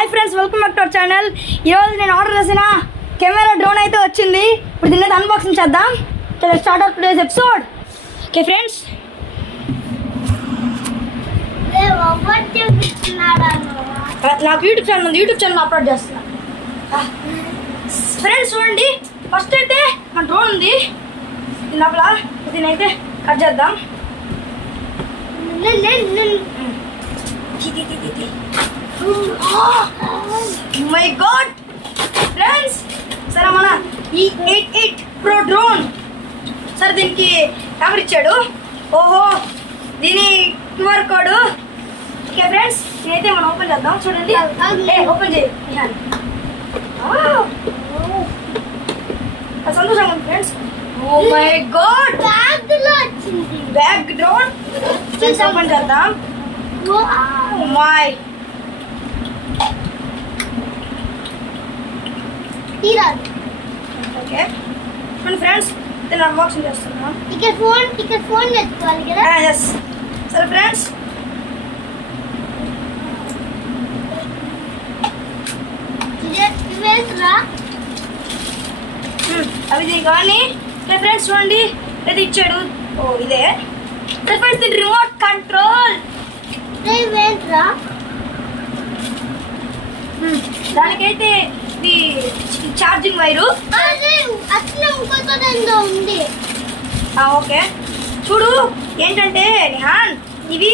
Hi friends, welcome back to our channel. ఈరోజు నేను order చేసిన కెమెరా డ్రోన్ అయితే వచ్చింది. ఇప్పుడు దీన్ని అన్బాక్సింగ్ చేద్దాం. Start out today's episode. Okay friends, నాకు యూట్యూబ్ ఛానల్ ఉంది. యూట్యూబ్ ఛానల్ అప్లోడ్ చేస్తున్నా. ఫ్రెండ్స్ చూడండి, ఫస్ట్ అయితే మన డ్రోన్ ఉంది. దీని లోపల దీన్ని అయితే కట్ చేద్దాం. మై గాడ్ ఫ్రెండ్స్, సరే మన ఈ 88 Pro డ్రోన్ సరే దీనికి కెమెరా ఇచ్చాడు. ఓహో, దీని QR కోడ్. ఓకే ఫ్రెండ్స్, ఇదైతే మనం ఓపెన్ చేద్దాం. చూడండి, ఓపెన్ చేయి. సంతోషంగా ఉంది friends. Oh my god, bag drone open చేద్దాం. మై ఓకే ఫ్రెండ్స్, నేను అన్బాక్సింగ్ చేస్తున్నాను. ఇక్కడ ఫోన్ తెచ్చుకోవాలి కదా. ఎస్, సరే ఫ్రెండ్స్, అవి దీని కానీ. ఓకే ఫ్రెండ్స్ చూడండి, ఇది ఇచ్చాడు. ఓ ఇదే. సరే ఫ్రెండ్స్, దీని రిమోట్ కంట్రోల్. దానికైతే ఇది ఛార్జింగ్ వైరు. ఉంది. ఓకే చూడు, ఏంటంటే నిహాన్, ఇవి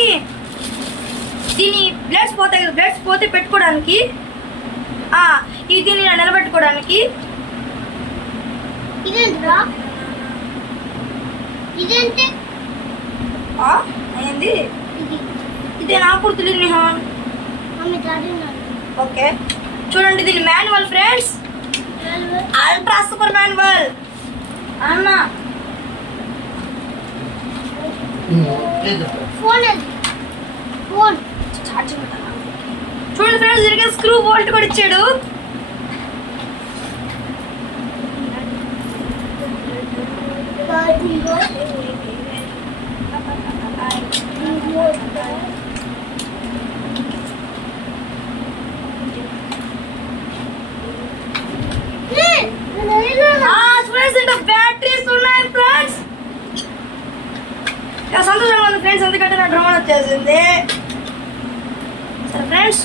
దీని బ్లడ్స్ పోతాయి కదా, బ్లడ్స్ పోతే పెట్టుకోవడానికి, ఇది దీన్ని నిలబెట్టుకోవడానికి. ఇదేంట్రా? ఇదేంటి? అయింది. ఇదే నాకు తెలియదు నిహాన్. ఓకే చూడండి, దీని manual friends, ultra super manual అన్న. ఫోన్ చూడండి ఫ్రెండ్స్, దీనికి స్క్రూ బోల్ట్ కూడా ఇచ్చాడు. బ్యాటరీస్ ఉన్నాయి ఫ్రెండ్స్. సంతోషంగా ఉంది ఫ్రెండ్స్, ఎందుకంటే నా డ్రోన్ వచ్చేసింది. సరే ఫ్రెండ్స్,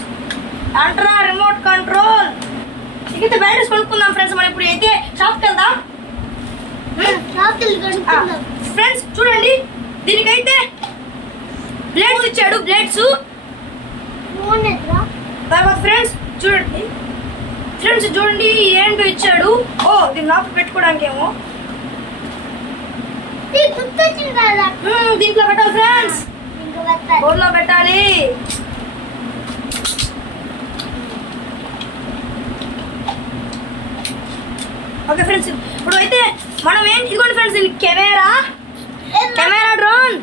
అల్ట్రా రిమోట్ కంట్రోల్. ఇకైతే బ్యాటరీస్ కొనుక్కుందాం ఫ్రెండ్స్. మనం ఇప్పుడు అయితే షాప్కి వెళ్దాం. ఫ్రెండ్స్ చూడండి, దీనికైతే బ్లేడ్స్ ఇచ్చాడు. బ్లేడ్స్ తర్వాత ఫ్రెండ్స్ చూడండి, ఏంటో ఇచ్చాడు. ఓ, దీని లోపల పెట్టుకోవడానికి ఏమో దీంట్లో పెట్టాలి ఫ్రెండ్స్, బోర్లో పెట్టాలి. ఓకే ఫ్రెండ్స్, ఇప్పుడు అయితే మనం ఏం ఇదిగోండి ఫ్రెండ్స్, దీని కెమెరా డ్రోన్.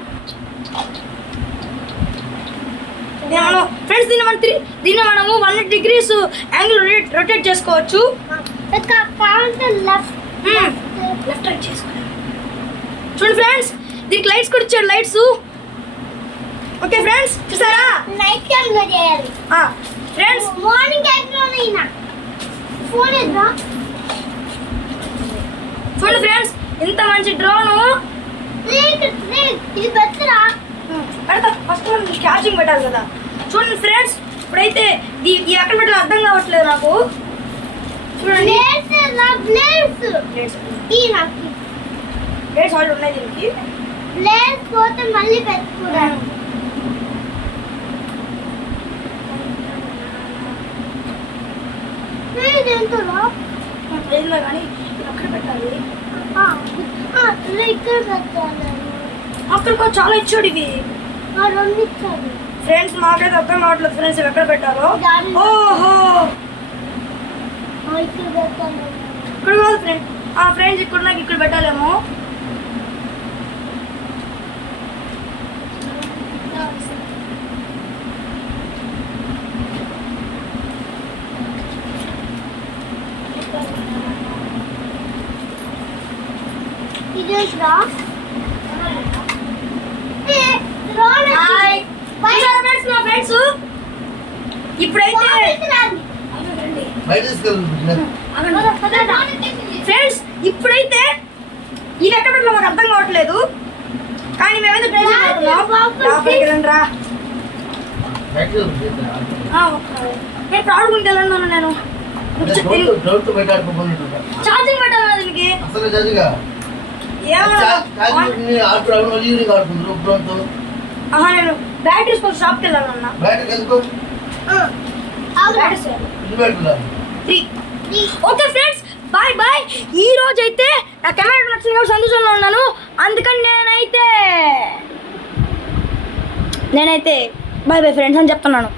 ఫ్రెండ్స్ దీన్ని మనము 180 degrees యాంగిల్ రొటేట్ చేసుకోవచ్చు. లెఫ్ట్ రైట్ చేసుకోవాలి. చూడండి ఫ్రెండ్స్, దీనికి లైట్స్ కూడా ఇచ్చాడు. లైట్స్. ఓకే ఫ్రెండ్స్, చూసారా? నైట్ టైం లో చేయాలి ఫ్రెండ్స్. మార్నింగ్ టైం లో అయినా ఫోన్ ఏదా. చూడండి ఫ్రెండ్స్, ఇంత మంచి డ్రోన్. ఇది పెట్టరా? పెడతా. ఫస్ట్ మనం ఛార్జింగ్ పెట్టాలి కదా. చూడండి ఫ్రెండ్స్, ఇప్పుడైతే ఎక్కడ పెట్టాలో అర్థం కావట్లేదు నాకు. చూడండి, బ్లేడ్స్ ఆల్రెడీ ఉన్నాయి. దీనికి బ్లేడ్స్ పోతే మళ్ళీ పెట్టుకోవడం. ఏదో కానీ అక్కడ పెట్టాలి. ఇక్కడ పెట్టాలి. అక్కడ చాలా ఇచ్చాడు. ఇవి 2 ఇచ్చాడు ఫ్రెండ్స్. మాకైతే అర్థం కావట్లేదు ఫ్రెండ్స్, ఎక్కడ పెట్టాలో. ఓహో, ఇక్కడ పెట్టాలి. ఇక్కడ కాదు ఫ్రెండ్స్. ఫ్రెండ్స్, ఇక్కడ నాకు ఇక్కడ పెట్టాలేమో. ఇదేంట్రా? హాయ్ ఫ్రెండ్స్, మా ఫ్రెండ్స్ ఇప్పుడైతే బయట తీసుకెళ్ళి ఫ్రెండ్స్ ఇప్పుడైతే ఇది ఎక్కడ పెట్టినా మాకు అర్థం కావట్లేదు, కానీ మేమైతే ట్రై చేస్తున్నాం. రా బయట నేను క్రౌడ్ గురించి వెళ్ళను. నేను డౌట్ బయట ఆడుకోకుండా ఛార్జింగ్ పెట్టాలి దీనికి. అసలు చదిగా ఆడుకున్నాడు ఈవినింగ్ ఆడుకుంటారు బ్రోన్తో. నేను బ్యాటరీస్ కోసం షాప్కి వెళ్ళాలన్నా. బయటకు వెళ్ళిపో ఇల్లు పెట్టుకున్నారు. Okay friends, bye bye. ఈ రోజు అయితే నా కెమెరా నచ్చింది కాబట్టి సంతోషంలో ఉన్నాను. అందుకని నేనైతే బాయ్ బాయ్ ఫ్రెండ్స్ అని చెప్తున్నాను.